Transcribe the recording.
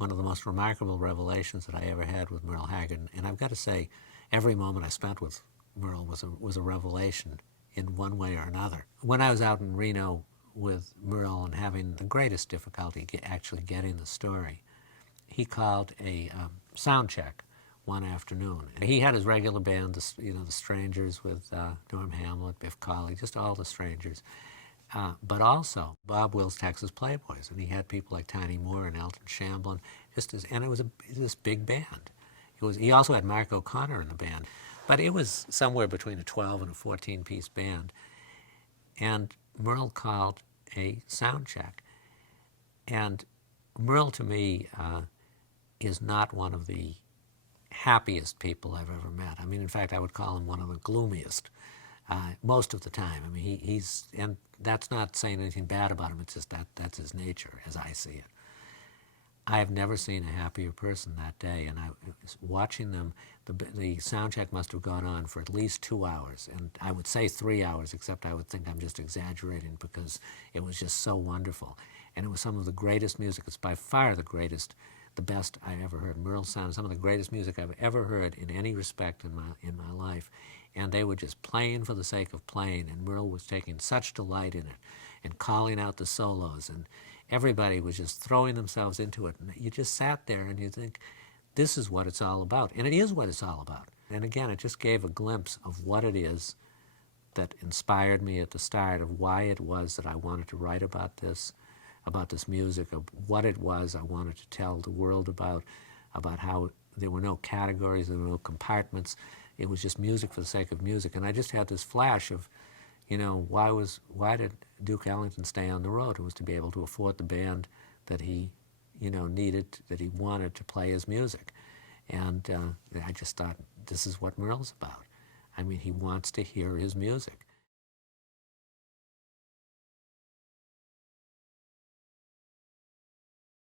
one of the most remarkable revelations that I ever had with Merle Haggard. And I've got to say, every moment I spent with Merle was a revelation in one way or another. When I was out in Reno with Merle and having the greatest difficulty actually getting the story, he called a sound check one afternoon. He had his regular band, the Strangers with Norm Hamlet, Biff Colley, just all the Strangers. But also Bob Wills' Texas Playboys, and he had people like Tiny Moore and Elton Shamblin, and it was this big band. He also had Mark O'Connor in the band, but it was somewhere between a 12 and a 14-piece band. And Merle called a sound check, and Merle to me is not one of the happiest people I've ever met. I mean, in fact, I would call him one of the gloomiest. Most of the time. I mean, and that's not saying anything bad about him, it's just that's his nature, as I see it. I have never seen a happier person that day, and I was watching them. The sound check must have gone on for at least 2 hours, and I would say 3 hours, except I would think I'm just exaggerating because it was just so wonderful. And it was some of the greatest music. It's by far the best I ever heard. Merle sounded some of the greatest music I've ever heard in any respect in my life. And they were just playing for the sake of playing, and Merle was taking such delight in it and calling out the solos, and everybody was just throwing themselves into it. And you just sat there and you think, this is what it's all about. And it is what it's all about. And again, it just gave a glimpse of what it is that inspired me at the start, of why it was that I wanted to write about this music, of what it was I wanted to tell the world about how there were no categories, there were no compartments. It was just music for the sake of music. And I just had this flash of, why did Duke Ellington stay on the road? It was to be able to afford the band that he, needed, that he wanted to play his music. And I just thought, this is what Merle's about. I mean, he wants to hear his music.